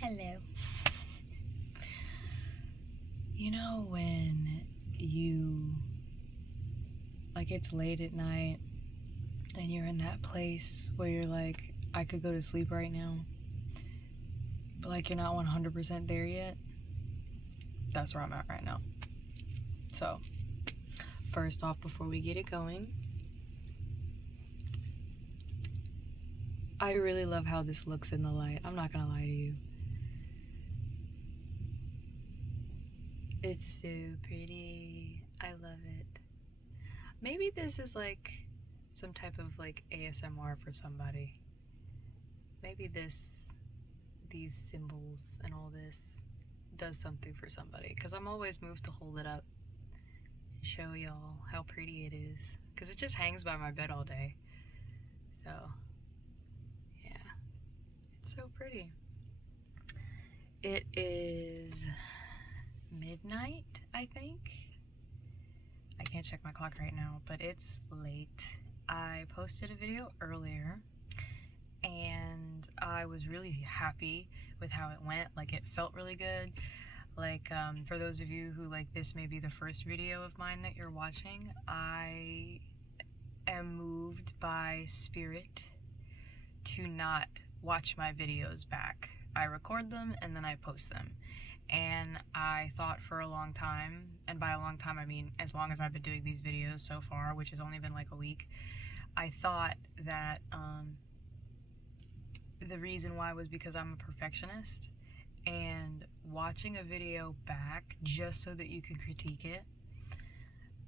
Hello. You know when it's late at night and you're in that place where you're like, I could go to sleep right now, but like you're not 100% there yet? That's where I'm at right now. So, first off, before we get it going, I really love how this looks in the light. I'm not gonna lie to you. It's so pretty. I love it. Maybe this is like some type of like ASMR for somebody. Maybe these symbols and all this does something for somebody, because I'm always moved to hold it up and show y'all how pretty it is, because it just hangs by my bed all day. So yeah, it's so pretty. It is midnight, I think. I can't check my clock right now, but it's late. I posted a video earlier and I was really happy with how it went. Like, it felt really good. Like, for those of you who, like, this may be the first video of mine that you're watching, I am moved by spirit to not watch my videos back. I record them and then I post them. And I thought for a long time, and by a long time I mean as long as I've been doing these videos so far, which has only been like a week, I thought that the reason why was because I'm a perfectionist, and watching a video back just so that you can critique it,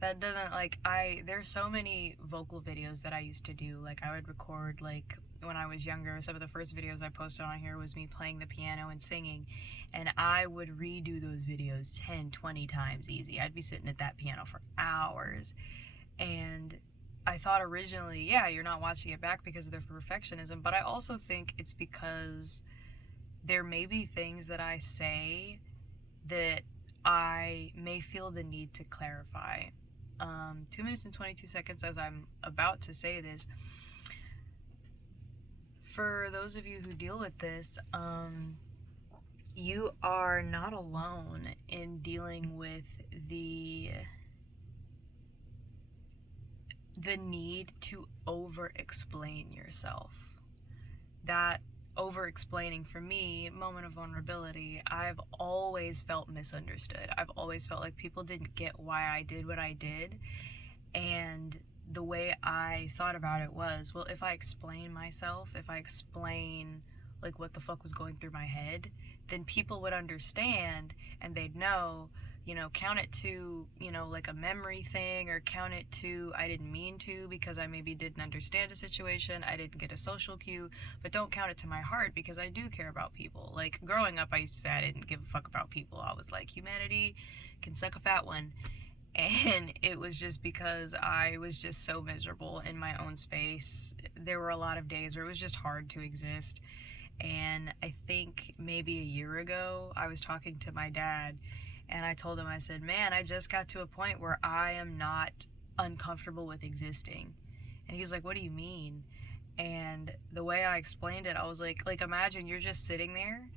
that doesn't, like, there's so many vocal videos that I used to do. Like, I would record, like, when I was younger, some of the first videos I posted on here was me playing the piano and singing, and I would redo those videos 10, 20 times easy. I'd be sitting at that piano for hours, and I thought originally, yeah, you're not watching it back because of their perfectionism, but I also think it's because there may be things that I say that I may feel the need to clarify. 2 minutes and 22 seconds as I'm about to say this. For those of you who deal with this, you are not alone in dealing with the need to over-explain yourself. That over-explaining, for me, moment of vulnerability, I've always felt misunderstood. I've always felt like people didn't get why I did what I did. And the way I thought about it was, well, if I explain myself, if I explain like what the fuck was going through my head, then people would understand and they'd know, count it to, like a memory thing, or count it to I didn't mean to because I maybe didn't understand a situation, I didn't get a social cue, but don't count it to my heart because I do care about people. Like, growing up, I used to say I didn't give a fuck about people. I was like, humanity can suck a fat one. And it was just because I was just so miserable in my own space. There were a lot of days where it was just hard to exist. And I think maybe a year ago, I was talking to my dad, and I told him, I said, man, I just got to a point where I am not uncomfortable with existing. And he was like, what do you mean? And the way I explained it, I was like, imagine you're just sitting there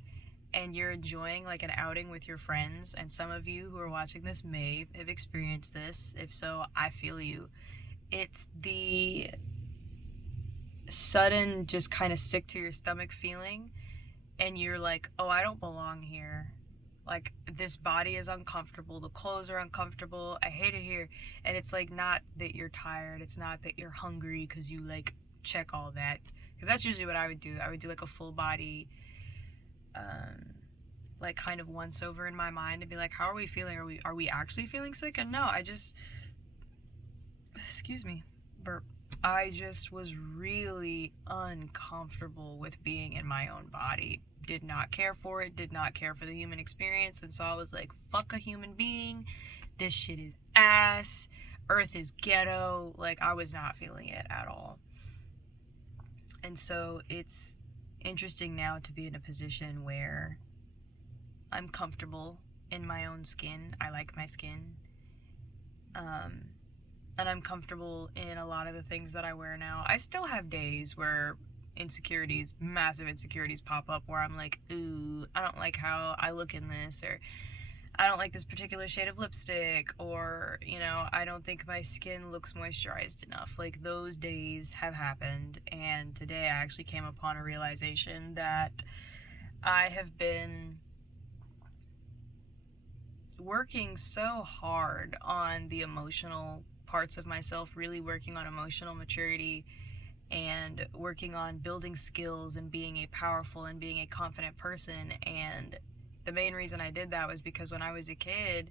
and you're enjoying like an outing with your friends, and some of you who are watching this may have experienced this. If so, I feel you. It's the sudden, just kind of sick to your stomach feeling, and you're like, oh, I don't belong here. Like, this body is uncomfortable, the clothes are uncomfortable, I hate it here. And it's like, not that you're tired, it's not that you're hungry because you like check all that, because that's usually what I would do. I would do like a full body like kind of once over in my mind and be like, how are we feeling? Are we actually feeling sick? And no, I just, excuse me, burp. I just was really uncomfortable with being in my own body. Did not care for it, did not care for the human experience. And so I was like, fuck a human being. This shit is ass. Earth is ghetto. Like, I was not feeling it at all. And so it's interesting now to be in a position where I'm comfortable in my own skin. I like my skin. And I'm comfortable in a lot of the things that I wear now. I still have days where insecurities, massive insecurities pop up where I'm like, ooh, I don't like how I look in this, or I don't like this particular shade of lipstick, or, you know, I don't think my skin looks moisturized enough. Like, those days have happened, and today I actually came upon a realization that I have been working so hard on the emotional parts of myself, really working on emotional maturity and working on building skills and being a powerful and being a confident person. And the main reason I did that was because when I was a kid,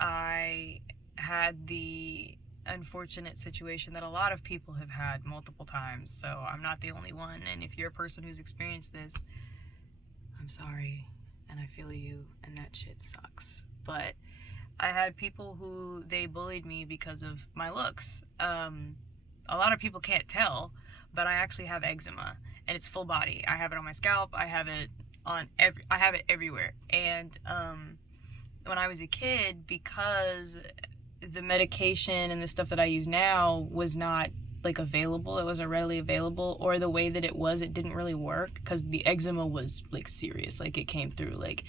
I had the unfortunate situation that a lot of people have had multiple times. So I'm not the only one. And if you're a person who's experienced this, I'm sorry. And I feel you. And that shit sucks. But I had people who, they bullied me because of my looks. A lot of people can't tell, but I actually have eczema, and it's full body. I have it on my scalp. I have it everywhere. And when I was a kid, because the medication and the stuff that I use now was not like available, it wasn't readily available, or the way that it was, it didn't really work, because the eczema was like serious. Like, it came through, like,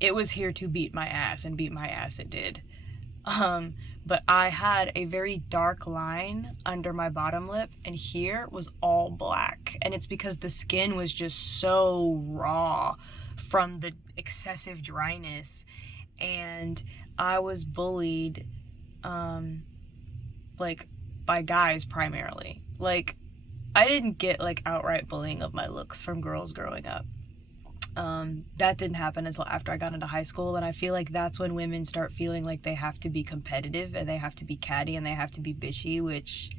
it was here to beat my ass, and beat my ass it did. But I had a very dark line under my bottom lip, and here was all black. And it's because the skin was just so raw from the excessive dryness. And I was bullied, like, by guys primarily. Like, I didn't get, like, outright bullying of my looks from girls growing up. That didn't happen until after I got into high school, and I feel like that's when women start feeling like they have to be competitive, and they have to be catty, and they have to be bitchy, which,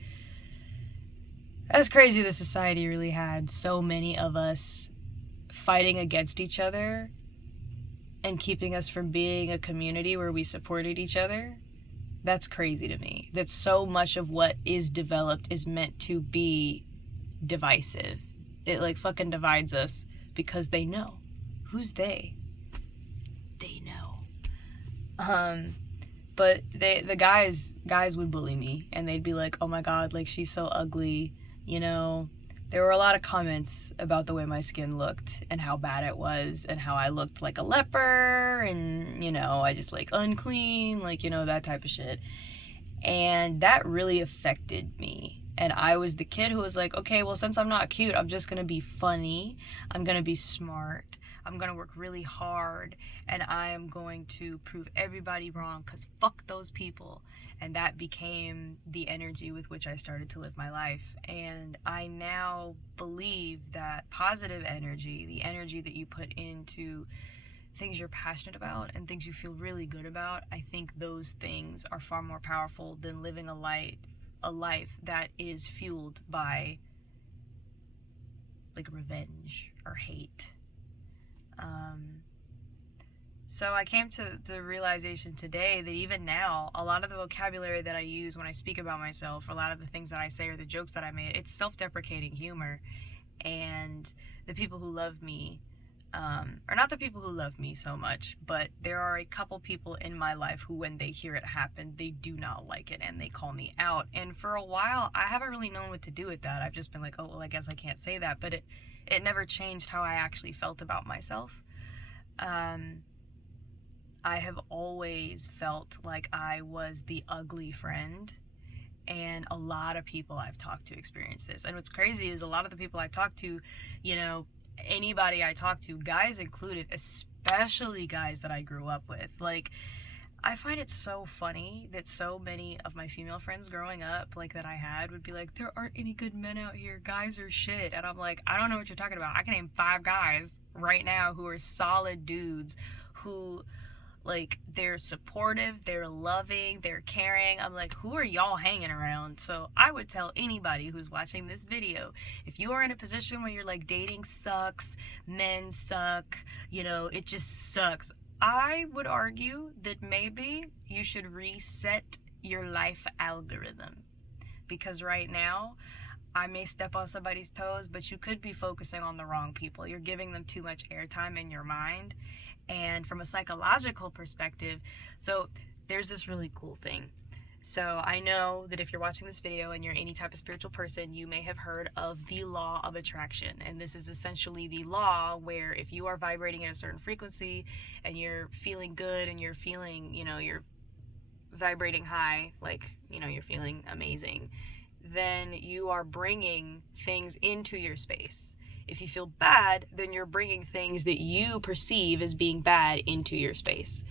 that's crazy. The society really had so many of us fighting against each other and keeping us from being a community where we supported each other. That's crazy to me. That so much of what is developed is meant to be divisive. It, like, fucking divides us because they know. Who's they? They know. But the guys would bully me, and they'd be like, oh my god, like, she's so ugly, you know. There were a lot of comments about the way my skin looked and how bad it was, and how I looked like a leper, and, you know, I just, like, unclean, like, you know, that type of shit. And that really affected me. And I was the kid who was like, okay, well, since I'm not cute, I'm just gonna be funny, I'm gonna be smart, I'm gonna work really hard, and I am going to prove everybody wrong, because fuck those people. And that became the energy with which I started to live my life. And I now believe that positive energy, the energy that you put into things you're passionate about and things you feel really good about, I think those things are far more powerful than living a life that is fueled by, like, revenge or hate. So I came to the realization today that even now, a lot of the vocabulary that I use when I speak about myself, a lot of the things that I say or the jokes that I made, it's self-deprecating humor. And the people who love me, or not the people who love me so much, but there are a couple people in my life who, when they hear it happen, they do not like it, and they call me out. And for a while, I haven't really known what to do with that. I've just been like, oh, well, I guess I can't say that. But it never changed how I actually felt about myself. I have always felt like I was the ugly friend, and a lot of people I've talked to experience this. And what's crazy is a lot of the people I talk to, you know, anybody I talk to, guys included, especially guys that I grew up with, like, I find it so funny that so many of my female friends growing up, like, that I had, would be like, there aren't any good men out here, guys are shit. And I'm like, I don't know what you're talking about. I can name 5 guys right now who are solid dudes, who, like, they're supportive, they're loving, they're caring. I'm like, who are y'all hanging around? So I would tell anybody who's watching this video, if you are in a position where you're like, dating sucks, men suck, you know, it just sucks, I would argue that maybe you should reset your life algorithm. Because right now, I may step on somebody's toes, but you could be focusing on the wrong people. You're giving them too much airtime in your mind. And from a psychological perspective, so there's this really cool thing. So I know that if you're watching this video and you're any type of spiritual person, you may have heard of the law of attraction. And this is essentially the law where if you are vibrating at a certain frequency and you're feeling good and you're feeling, you're vibrating high, like, you're feeling amazing, then you are bringing things into your space. If you feel bad, then you're bringing things that you perceive as being bad into your space.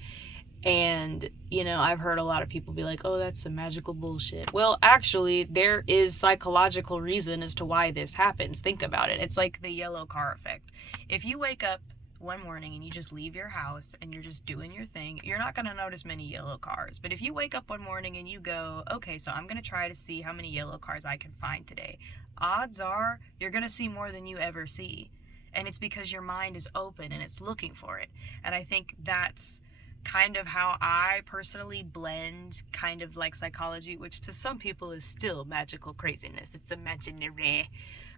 And, I've heard a lot of people be like, oh, that's some magical bullshit. Well, actually, there is psychological reason as to why this happens. Think about it. It's like the yellow car effect. If you wake up one morning and you just leave your house and you're just doing your thing, you're not going to notice many yellow cars. But if you wake up one morning and you go, okay, so I'm going to try to see how many yellow cars I can find today, odds are you're going to see more than you ever see. And it's because your mind is open and it's looking for it. And I think that's kind of how I personally blend kind of like psychology, which to some people is still magical craziness. It's imaginary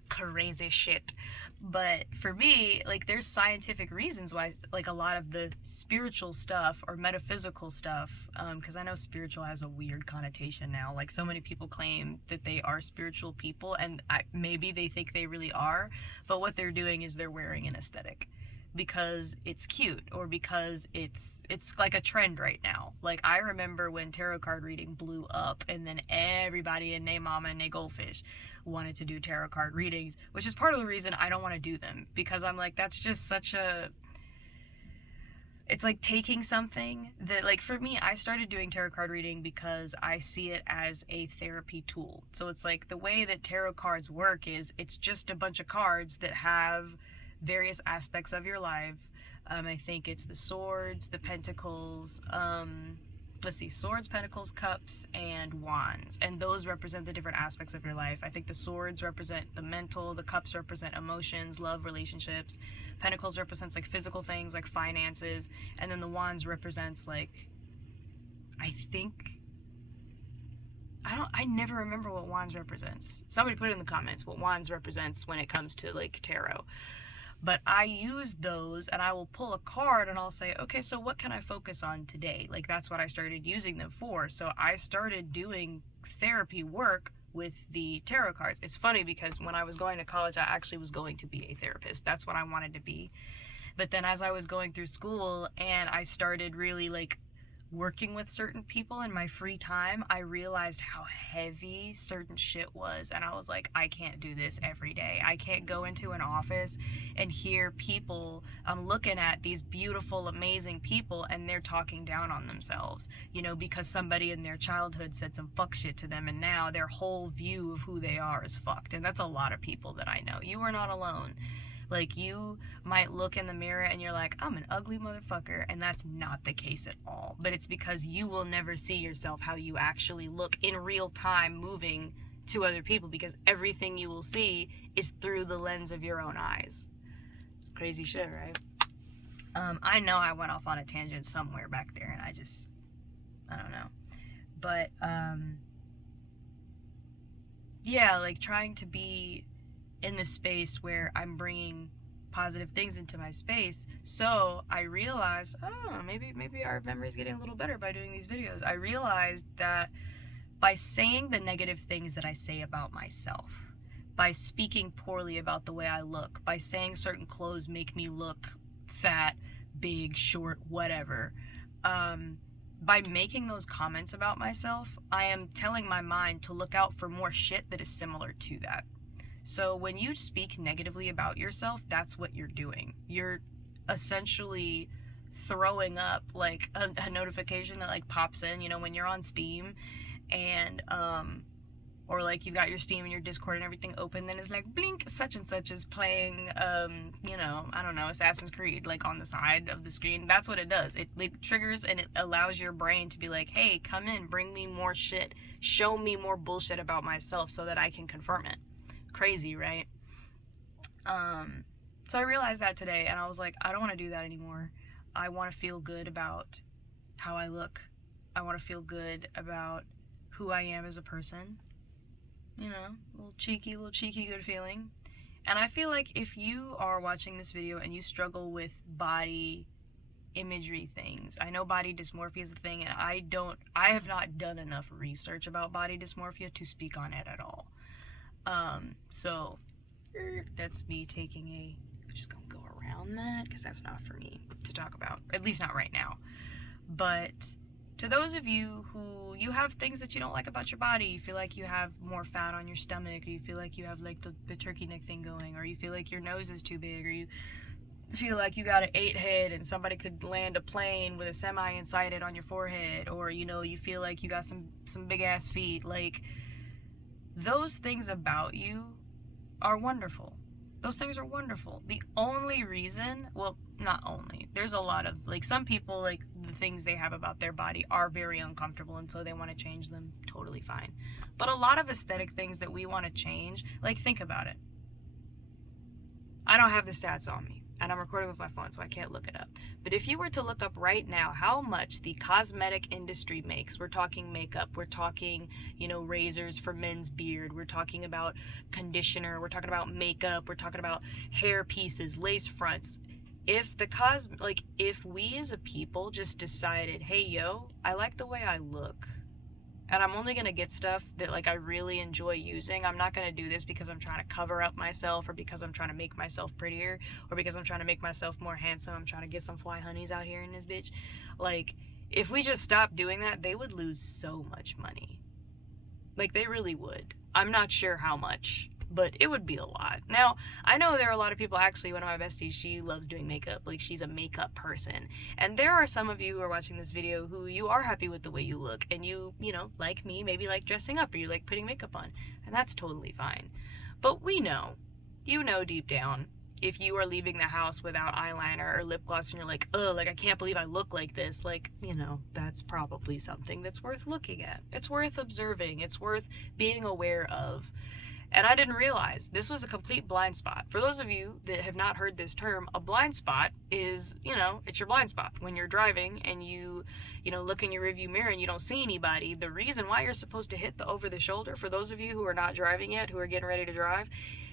crazy shit. But for me, like, there's scientific reasons why, like, a lot of the spiritual stuff or metaphysical stuff, because I know spiritual has a weird connotation now. Like, so many people claim that they are spiritual people, and maybe they think they really are, but what they're doing is they're wearing an aesthetic because it's cute or because it's like a trend right now. Like, I remember when tarot card reading blew up and then everybody and their mama and their goldfish wanted to do tarot card readings, which is part of the reason I don't want to do them, because I'm like, that's just such a, it's like taking something that, like, for me, I started doing tarot card reading because I see it as a therapy tool. So it's like the way that tarot cards work is it's just a bunch of cards that have various aspects of your life. I think it's the swords, the pentacles, swords, pentacles, cups, and wands. And those represent the different aspects of your life. I think the swords represent the mental, the cups represent emotions, love, relationships. Pentacles represents like physical things like finances. And then the wands represents like, I never remember what wands represents. Somebody put it in the comments what wands represents when it comes to like tarot. But I use those and I will pull a card and I'll say, okay, so what can I focus on today? Like, that's what I started using them for. So I started doing therapy work with the tarot cards. It's funny because when I was going to college, I actually was going to be a therapist. That's what I wanted to be. But then as I was going through school and I started really like working with certain people in my free time, I realized how heavy certain shit was. And I was like, I can't do this every day. I can't go into an office and hear people, I'm looking at these beautiful, amazing people, and they're talking down on themselves, because somebody in their childhood said some fuck shit to them, and now their whole view of who they are is fucked. And that's a lot of people that I know. You are not alone. Like, you might look in the mirror and you're like, I'm an ugly motherfucker, and that's not the case at all. But it's because you will never see yourself how you actually look in real time moving to other people, because everything you will see is through the lens of your own eyes. Crazy shit, right? I know I went off on a tangent somewhere back there, and I don't know. But, yeah, like, trying to be in the space where I'm bringing positive things into my space. So I realized, maybe our memory is getting a little better by doing these videos. I realized that by saying the negative things that I say about myself, by speaking poorly about the way I look, by saying certain clothes make me look fat, big, short, whatever, by making those comments about myself, I am telling my mind to look out for more shit that is similar to that. So when you speak negatively about yourself, that's what you're doing. You're essentially throwing up like a notification that like pops in, when you're on Steam and or like you've got your Steam and your Discord and everything open, then it's like blink, such and such is playing I don't know, Assassin's Creed like on the side of the screen. That's what it does. It like triggers and it allows your brain to be like, hey, come in, bring me more shit, show me more bullshit about myself so that I can confirm it. Crazy, right? So I realized that today, and I was like, I don't want to do that anymore. I want to feel good about how I look. I want to feel good about who I am as a person. A little cheeky good feeling. And I feel like if you are watching this video and you struggle with body imagery things. I know body dysmorphia is a thing, and I have not done enough research about body dysmorphia to speak on it at all. So that's me taking I'm just gonna go around that because that's not for me to talk about, at least not right now. But to those of you who you have things that you don't like about your body, you feel like you have more fat on your stomach, or you feel like you have like the turkey neck thing going, or you feel like your nose is too big, or you feel like you got an 8 head and somebody could land a plane with a semi inside it on your forehead, or you feel like you got some big ass feet, like those things about you are wonderful. Those things are wonderful. The only reason, well, not only, there's a lot of, like, some people, like, the things they have about their body are very uncomfortable, and so they want to change them. Totally fine. But a lot of aesthetic things that we want to change, like, think about it. I don't have the stats on me, and I'm recording with my phone, so I can't look it up. But if you were to look up right now how much the cosmetic industry makes, we're talking makeup, we're talking, razors for men's beard, we're talking about conditioner, we're talking about makeup, we're talking about hair pieces, lace fronts. If if we as a people just decided, hey, yo, I like the way I look, and I'm only going to get stuff that, like, I really enjoy using. I'm not going to do this because I'm trying to cover up myself, or because I'm trying to make myself prettier, or because I'm trying to make myself more handsome. I'm trying to get some fly honeys out here in this bitch. Like, if we just stopped doing that, they would lose so much money. Like, they really would. I'm not sure how much, but it would be a lot. Now, I know there are a lot of people, actually, one of my besties, she loves doing makeup. Like, she's a makeup person. And there are some of you who are watching this video who you are happy with the way you look, and you like me, maybe like dressing up, or you like putting makeup on, and that's totally fine. But we know, deep down, if you are leaving the house without eyeliner or lip gloss and you're like, oh, like, I can't believe I look like this, like, that's probably something that's worth looking at. It's worth observing. It's worth being aware of. And I didn't realize this was a complete blind spot. For those of you that have not heard this term, a blind spot is, it's your blind spot. When you're driving and you look in your rearview mirror and you don't see anybody, the reason why you're supposed to hit the over the shoulder, for those of you who are not driving yet, who are getting ready to drive,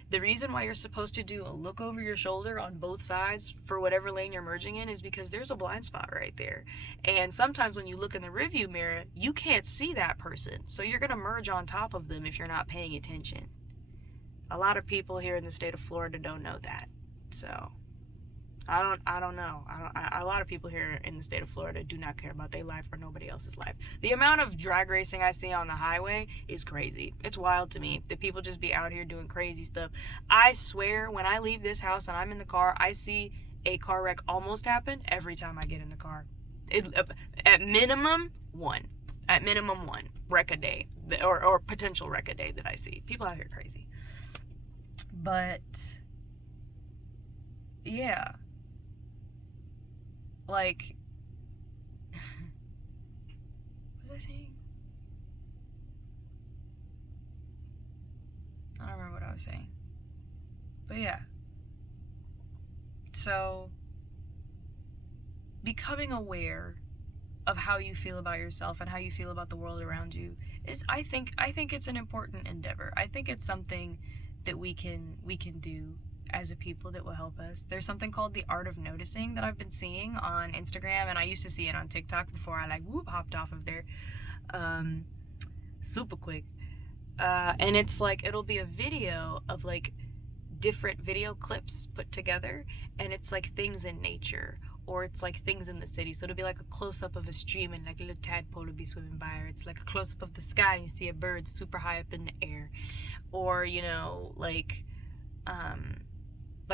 the reason why you're supposed to do a look over your shoulder on both sides for whatever lane you're merging in is because there's a blind spot right there. And sometimes when you look in the rearview mirror, you can't see that person. So you're going to merge on top of them if you're not paying attention. A lot of people here in the state of Florida don't know that. So, I don't know. A lot of people here in the state of Florida do not care about their life or nobody else's life. The amount of drag racing I see on the highway is crazy. It's wild to me that people just be out here doing crazy stuff. I swear, when I leave this house and I'm in the car, I see a car wreck almost happen every time I get in the car. At minimum one wreck a day, or potential wreck a day that I see. People out here crazy. But, yeah, like, what was I saying? I don't remember what I was saying. But yeah, so, becoming aware of how you feel about yourself and how you feel about the world around you is, I think it's an important endeavor. I think it's something that we can do as a people that will help us. There's something called the art of noticing that I've been seeing on Instagram, and I used to see it on TikTok before I hopped off of there super quick. And it's like, it'll be a video of like different video clips put together, and it's like things in nature, or it's like things in the city. So it'll be like a close-up of a stream and like a little tadpole will be swimming by, or it's like a close-up of the sky and you see a bird super high up in the air, or like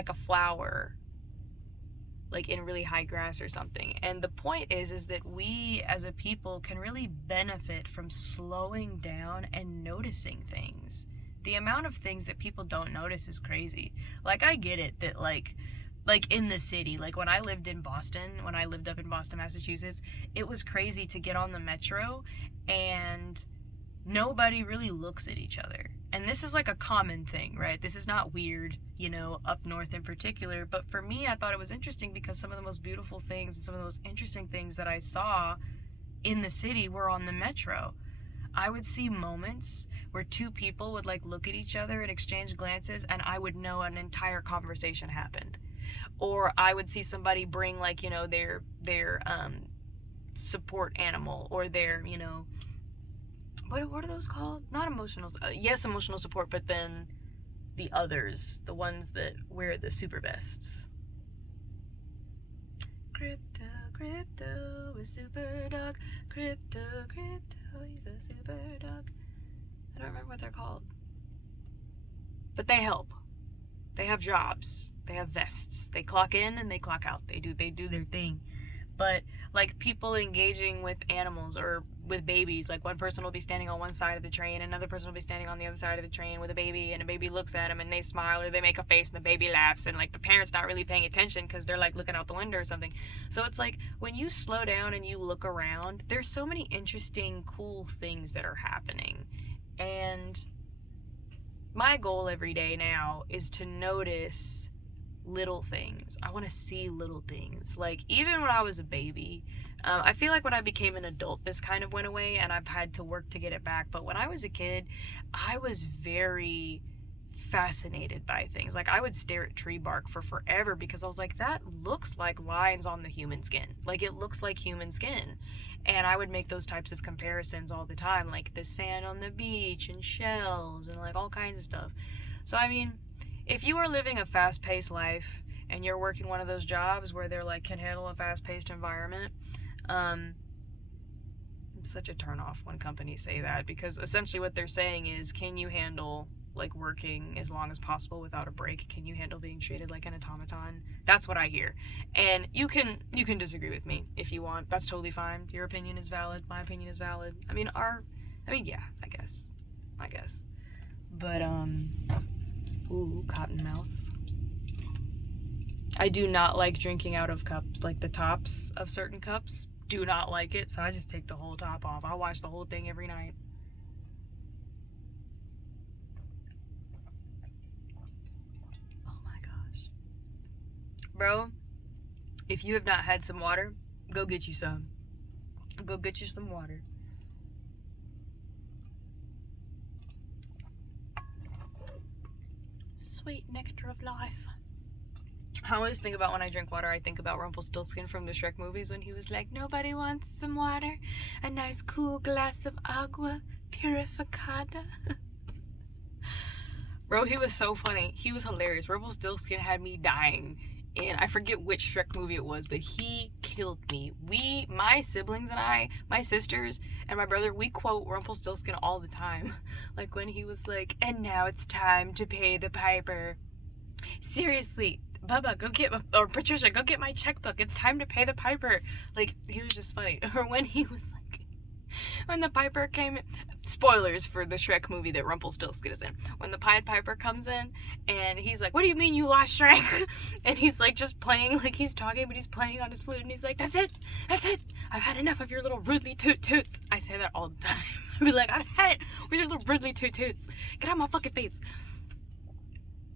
a flower like in really high grass or something. And the point is that we as a people can really benefit from slowing down and noticing things. The amount of things that people don't notice is crazy. Like, I get it that like in the city, like when I lived up in Boston, Massachusetts, it was crazy to get on the metro and nobody really looks at each other. And this is like a common thing, right? This is not weird, up north in particular. But for me, I thought it was interesting because some of the most beautiful things and some of the most interesting things that I saw in the city were on the metro. I would see moments where two people would like look at each other and exchange glances, and I would know an entire conversation happened. Or I would see somebody bring like, you know, their support animal, or their, you know, what are those called? Not emotional, yes, emotional support, but then the others, the ones that wear the super vests. Crypto is super dog. Crypto, he's a super dog. I don't remember what they're called. But they help. They have jobs. They have vests. They clock in and they clock out. They do their thing. But like people engaging with animals or with babies, like one person will be standing on one side of the train, another person will be standing on the other side of the train with a baby, and a baby looks at them and they smile, or they make a face and the baby laughs, and like the parent's not really paying attention because they're like looking out the window or something. So it's like when you slow down and you look around, there's so many interesting, cool things that are happening. And my goal every day now is to notice little things. I want to see little things. Like, even when I was a baby, I feel like when I became an adult, this kind of went away and I've had to work to get it back. But when I was a kid, I was very fascinated by things. Like, I would stare at tree bark for forever because I was like, that looks like lines on the human skin. Like, it looks like human skin. And I would make those types of comparisons all the time, like the sand on the beach and shells and like all kinds of stuff. So, I mean, if you are living a fast-paced life and you're working one of those jobs where they're like can handle a fast-paced environment, it's such a turnoff when companies say that, because essentially what they're saying is, can you handle like working as long as possible without a break? Can you handle being treated like an automaton? That's what I hear. And you can disagree with me if you want. That's totally fine. Your opinion is valid. My opinion is valid. I mean, yeah, I guess. But ooh, Cottonmouth. I do not like drinking out of cups, like the tops of certain cups. Do not like it, so I just take the whole top off. I watch the whole thing every night. Oh my gosh. Bro, if you have not had some water, go get you some. Go get you some water. Sweet nectar of life. I always think about when I drink water, I think about Rumpelstiltskin from the Shrek movies when he was like, nobody wants some water? A nice cool glass of agua purificada. Bro, he was so funny. He was hilarious. Rumpelstiltskin had me dying. And I forget which Shrek movie it was, but he killed me. My siblings and I, my sisters and my brother, we quote Rumpelstiltskin all the time. Like when he was like, and now it's time to pay the piper. Seriously, Bubba, or Patricia, go get my checkbook. It's time to pay the piper. Like, he was just funny. Or when he was like, when the piper came in, spoilers for the Shrek movie that Rumpelstiltskin is in. When the Pied Piper comes in and he's like, what do you mean you lost Shrek? And he's like just playing, like he's talking, but he's playing on his flute and he's like, that's it. I've had enough of your little rudely toot toots. I say that all the time. I'd be like, I've had it with your little rudely toot toots. Get out of my fucking face.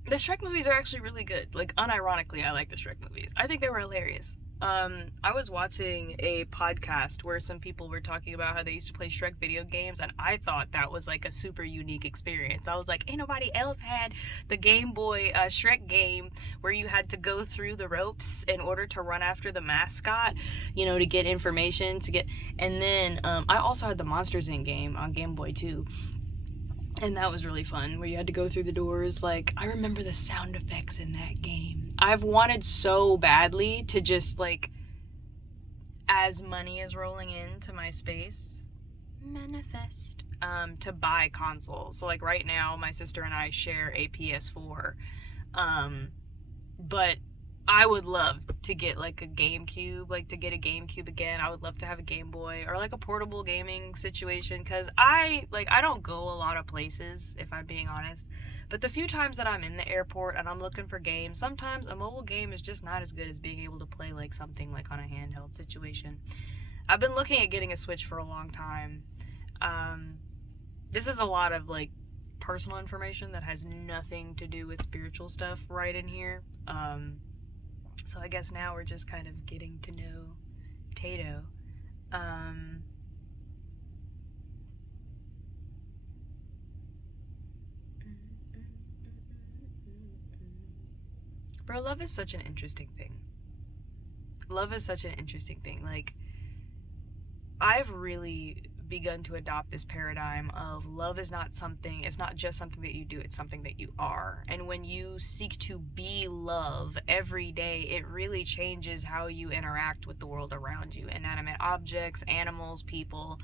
The Shrek movies are actually really good. Like, unironically, I like the Shrek movies. I think they were hilarious. I was watching a podcast where some people were talking about how they used to play Shrek video games, and I thought that was like a super unique experience. I was like, ain't nobody else had the Game Boy Shrek game where you had to go through the ropes in order to run after the mascot, you know, to get information, and then I also had the Monsters Inc. game on Game Boy too. And that was really fun, where you had to go through the doors. Like, I remember the sound effects in that game. I've wanted so badly to just, like, as money is rolling into my space, manifest, to buy consoles. So, like, right now, my sister and I share a PS4. But I would love to get like a GameCube, like to get a GameCube again. I would love to have a Game Boy or like a portable gaming situation, because I don't go a lot of places, if I'm being honest. But the few times that I'm in the airport and I'm looking for games, sometimes a mobile game is just not as good as being able to play like something like on a handheld situation. I've been looking at getting a Switch for a long time. This is a lot of like personal information that has nothing to do with spiritual stuff right in here. So I guess now we're just kind of getting to know Tato. Bro, love is such an interesting thing. Love is such an interesting thing. Like, I've really begun to adopt this paradigm of love is not something, it's not just something that you do, it's something that you are. And when you seek to be love every day, it really changes how you interact with the world around you. Inanimate objects, animals, people.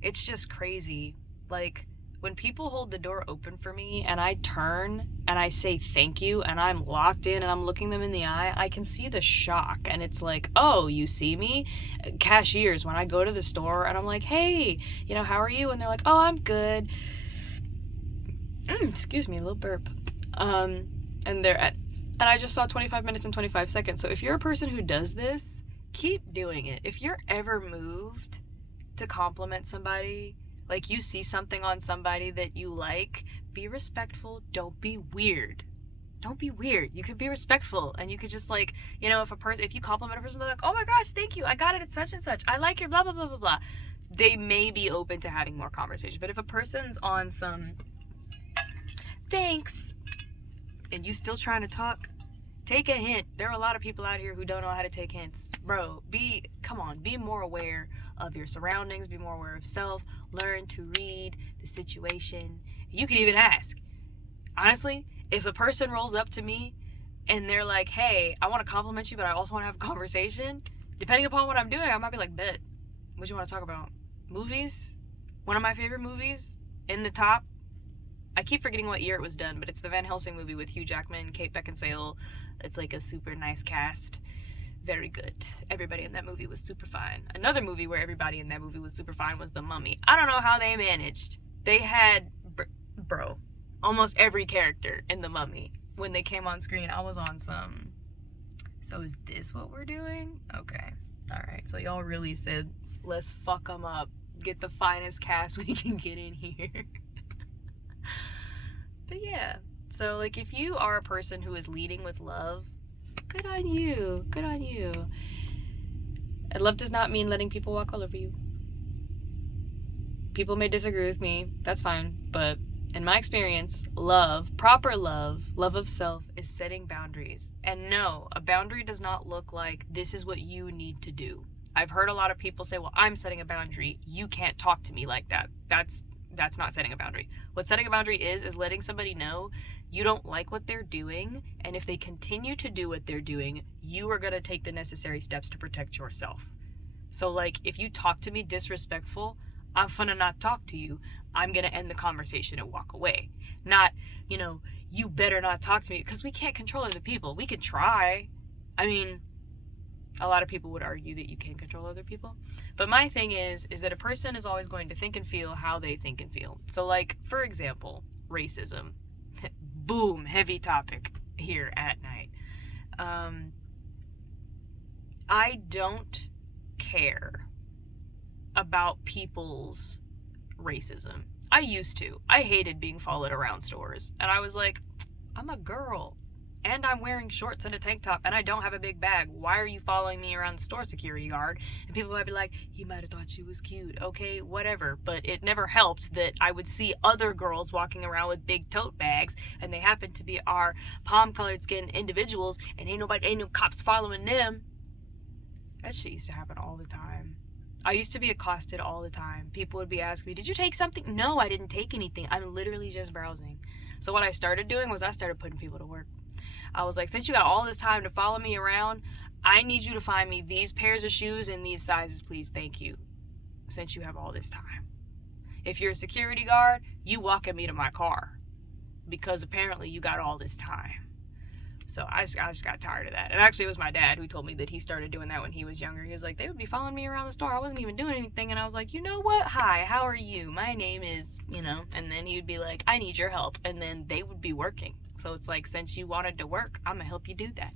It's just crazy. Like, when people hold the door open for me and I turn and I say thank you and I'm locked in and I'm looking them in the eye, I can see the shock. And it's like, oh, you see me? Cashiers, when I go to the store and I'm like, hey, how are you? And they're like, oh, I'm good. Excuse me, a little burp. And I just saw 25 minutes and 25 seconds. So if you're a person who does this, keep doing it. If you're ever moved to compliment somebody, like you see something on somebody that you like, be respectful. Don't be weird. Don't be weird. You could be respectful, and you could just like, if you compliment a person, they're like, oh my gosh, thank you, I got it at such and such, I like your blah blah blah blah blah. They may be open to having more conversation. But if a person's on some thanks and you still trying to talk, take a hint. There are a lot of people out here who don't know how to take hints. Bro, be more aware of your surroundings, be more aware of self, learn to read the situation. You can even ask. Honestly, if a person rolls up to me and they're like, hey, I want to compliment you, but I also want to have a conversation, depending upon what I'm doing, I might be like, bet. What you want to talk about? Movies? One of my favorite movies in the top. I keep forgetting what year it was done, but it's the Van Helsing movie with Hugh Jackman, Kate Beckinsale. It's like a super nice cast. Very good. Everybody in that movie was super fine. Another movie where everybody in that movie was super fine was The Mummy. I don't know how they managed. They had, almost every character in The Mummy. When they came on screen, I was on some, so is this what we're doing? Okay. All right. So y'all really said, let's fuck them up. Get the finest cast we can get in here. But yeah, so like if you are a person who is leading with love, good on you. Good on you. And love does not mean letting people walk all over you. People may disagree with me. That's fine. But in my experience, love, proper love of self, is setting boundaries. And no, a boundary does not look like this is what you need to do. I've heard a lot of people say, well, I'm setting a boundary. You can't talk to me like that. That's not setting a boundary. What setting a boundary is letting somebody know you don't like what they're doing, and if they continue to do what they're doing, you are going to take the necessary steps to protect yourself. So like, if you talk to me disrespectful, I'm gonna not talk to you. I'm gonna end the conversation and walk away. Not, you better not talk to me, because we can't control other people. We can try. I mean, a lot of people would argue that you can control other people. But my thing is that a person is always going to think and feel how they think and feel. So like, for example, racism. Boom, heavy topic here at night. I don't care about people's racism. I used to. I hated being followed around stores. And I was like, I'm a girl. And I'm wearing shorts and a tank top, and I don't have a big bag. Why are you following me around the store, security guard? And people might be like, he might have thought she was cute. Okay, whatever. But it never helped that I would see other girls walking around with big tote bags, and they happen to be our palm-colored skinned individuals, and ain't no cops following them. That shit used to happen all the time. I used to be accosted all the time. People would be asking me, did you take something? No, I didn't take anything. I'm literally just browsing. So what I started doing was I started putting people to work. I was like, since you got all this time to follow me around, I need you to find me these pairs of shoes in these sizes, please. Thank you. Since you have all this time. If you're a security guard, you walking me to my car, because apparently you got all this time. So I just got tired of that. And actually, it was my dad who told me that he started doing that when he was younger. He was like, they would be following me around the store. I wasn't even doing anything. And I was like, you know what? Hi, how are you? My name is, And then he would be like, I need your help. And then they would be working. So it's like, since you wanted to work, I'm going to help you do that.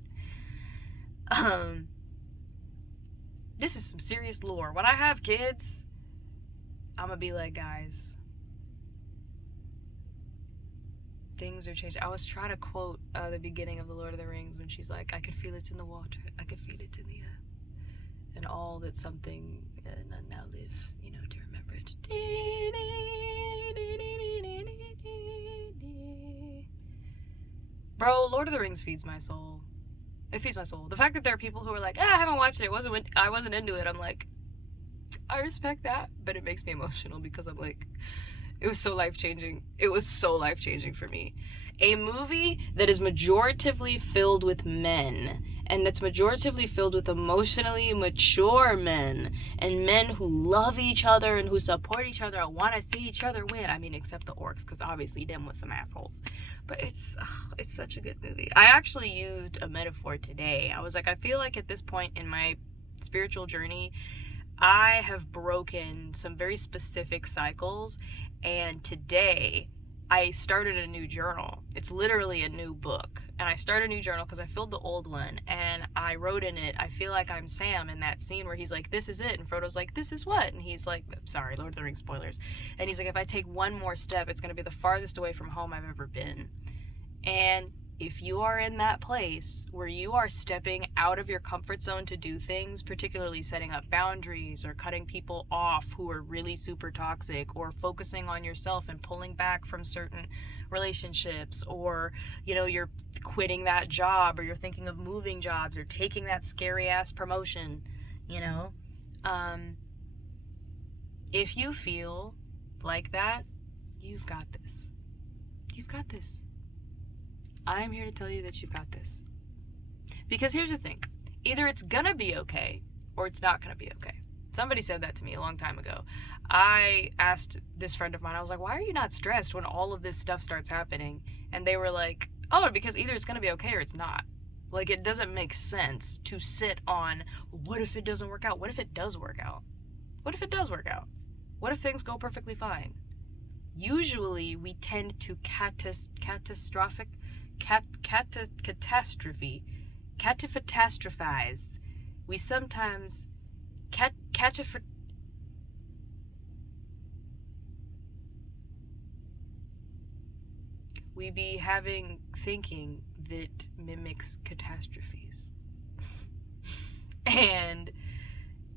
This is some serious lore. When I have kids, I'm going to be like, guys, things are changing. I was trying to quote the beginning of The Lord of the Rings when she's like, I could feel it in the water, I could feel it in the air, and all that something none now live, to remember it. Bro, Lord of the Rings feeds my soul. It feeds my soul. The fact that there are people who are like, I haven't watched it. I wasn't into it. I'm like, I respect that, but it makes me emotional because I'm like, it was so life-changing. It was so life-changing for me. A movie that is majoritively filled with men, and that's majoritively filled with emotionally mature men, and men who love each other and who support each other and want to see each other win. I mean, except the orcs, because obviously them was some assholes. But it's such a good movie. I actually used a metaphor today. I was like, I feel like at this point in my spiritual journey, I have broken some very specific cycles, and today I started a new journal. It's literally a new book. And I started a new journal because I filled the old one, and I wrote in it, I feel like I'm Sam in that scene where he's like, this is it. And Frodo's like, this is what? And he's like, sorry, Lord of the Rings spoilers. And he's like, if I take one more step, it's going to be the farthest away from home I've ever been. And if you are in that place where you are stepping out of your comfort zone to do things, particularly setting up boundaries or cutting people off who are really super toxic, or focusing on yourself and pulling back from certain relationships, or, you know, you're quitting that job, or you're thinking of moving jobs, or taking that scary ass promotion, you know, if you feel like that, you've got this. You've got this. I'm here to tell you that you've got this. Because here's the thing. Either it's gonna be okay, or it's not gonna be okay. Somebody said that to me a long time ago. I asked this friend of mine, I was like, why are you not stressed when all of this stuff starts happening? And they were like, oh, because either it's gonna be okay or it's not. Like, it doesn't make sense to sit on, what if it doesn't work out? What if it does work out? What if it does work out? What if things go perfectly fine? Usually, we tend to catastrophize. We sometimes we be having thinking that mimics catastrophes. And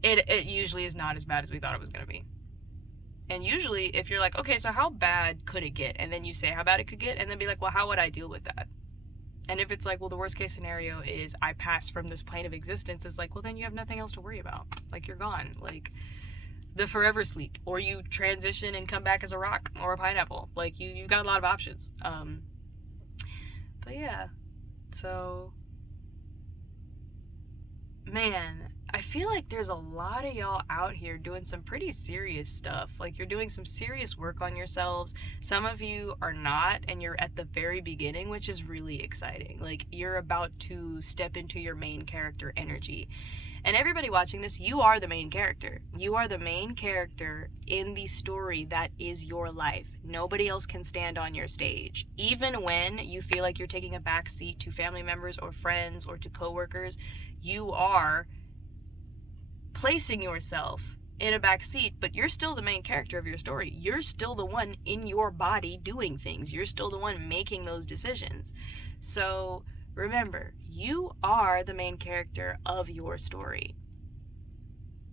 it usually is not as bad as we thought it was going to be. And usually, if you're like, okay, so how bad could it get? And then you say how bad it could get, and then be like, well, how would I deal with that? And if it's like, well, the worst case scenario is I pass from this plane of existence, it's like, well, then you have nothing else to worry about. Like, you're gone. Like, the forever sleep. Or you transition and come back as a rock or a pineapple. Like, you've got a lot of options. But yeah. So, man, I feel like there's a lot of y'all out here doing some pretty serious stuff. Like, you're doing some serious work on yourselves. Some of you are not, and you're at the very beginning, which is really exciting. Like, you're about to step into your main character energy. And everybody watching this, you are the main character. You are the main character in the story that is your life. Nobody else can stand on your stage. Even when you feel like you're taking a back seat to family members or friends or to coworkers, you are placing yourself in a back seat, but you're still the main character of your story. You're still the one in your body doing things. You're still the one making those decisions. So remember, you are the main character of your story.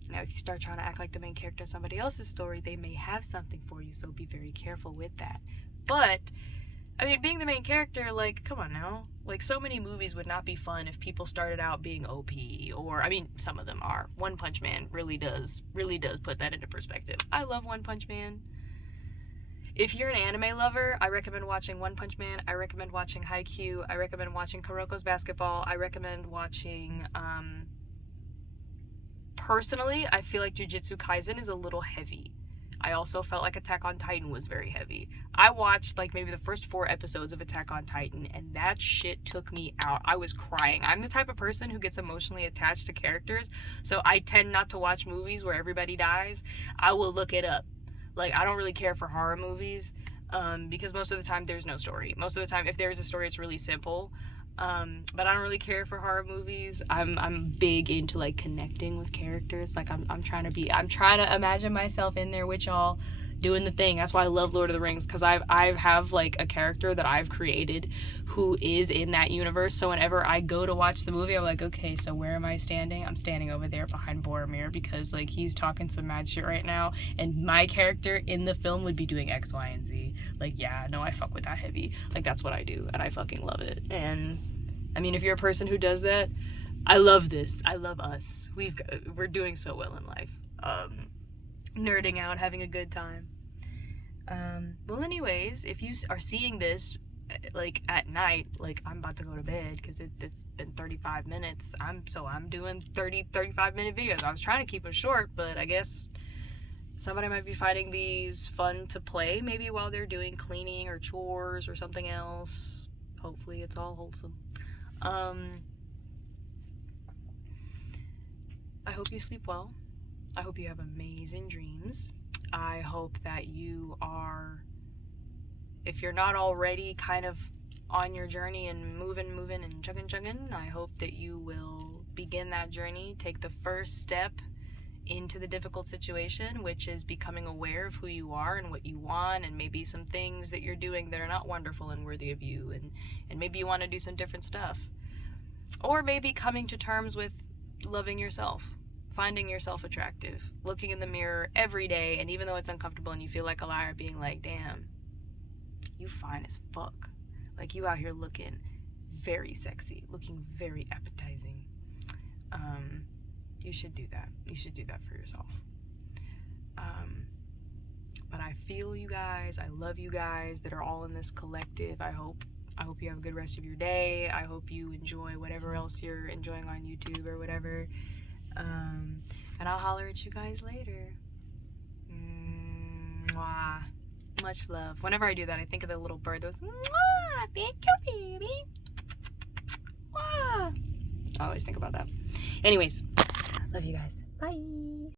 Now, if you start trying to act like the main character of somebody else's story, they may have something for you, so be very careful with that. But, I mean, being the main character, like, come on now. Like, so many movies would not be fun if people started out being OP, or, I mean, some of them are. One Punch Man really does put that into perspective. I love One Punch Man. If you're an anime lover, I recommend watching One Punch Man. I recommend watching Haikyuu. I recommend watching Kuroko's Basketball. I recommend watching, personally, I feel like Jujutsu Kaisen is a little heavy. I also felt like Attack on Titan was very heavy. I watched like maybe the first 4 episodes of Attack on Titan, and that shit took me out. I was crying. I'm the type of person who gets emotionally attached to characters, so I tend not to watch movies where everybody dies. I will look it up. Like, I don't really care for horror movies, because most of the time there's no story. Most of the time, if there's a story, it's really simple. But I don't really care for horror movies. I'm big into like connecting with characters. Like, I'm trying to imagine myself in there with y'all doing the thing. That's why I love Lord of the Rings, because I have like a character that I've created who is in that universe. So whenever I go to watch the movie, I'm like, okay, so where am I standing? I'm standing over there behind Boromir, because like he's talking some mad shit right now, and my character in the film would be doing X, Y, and Z. Like, yeah, no, I fuck with that heavy. Like, that's what I do, and I fucking love it. And I mean, if you're a person who does that, I love this. I love us. We're doing so well in life. Nerding out, having a good time. Well, anyways, if you are seeing this like at night, like I'm about to go to bed because it's been 35 minutes. I'm doing 35-minute videos. I was trying to keep them short, but I guess somebody might be finding these fun to play, maybe while they're doing cleaning or chores or something else. Hopefully it's all wholesome. I hope you sleep well. I hope you have amazing dreams. I hope that you are, if you're not already kind of on your journey and moving and chugging, I hope that you will begin that journey, take the first step into the difficult situation, which is becoming aware of who you are and what you want, and maybe some things that you're doing that are not wonderful and worthy of you, and maybe you want to do some different stuff. Or maybe coming to terms with loving yourself, finding yourself attractive, looking in the mirror every day, and even though it's uncomfortable and you feel like a liar, being like, damn, you fine as fuck. Like, you out here looking very sexy, looking very appetizing. You should do that. You should do that for yourself. But I feel you guys. I love you guys that are all in this collective. I hope you have a good rest of your day. I hope you enjoy whatever else you're enjoying on YouTube or whatever. And I'll holler at you guys later. Mwah. Much love. Whenever I do that, I think of the little bird that goes, mwah, thank you, baby. Mwah. I always think about that. Anyways, love you guys. Bye.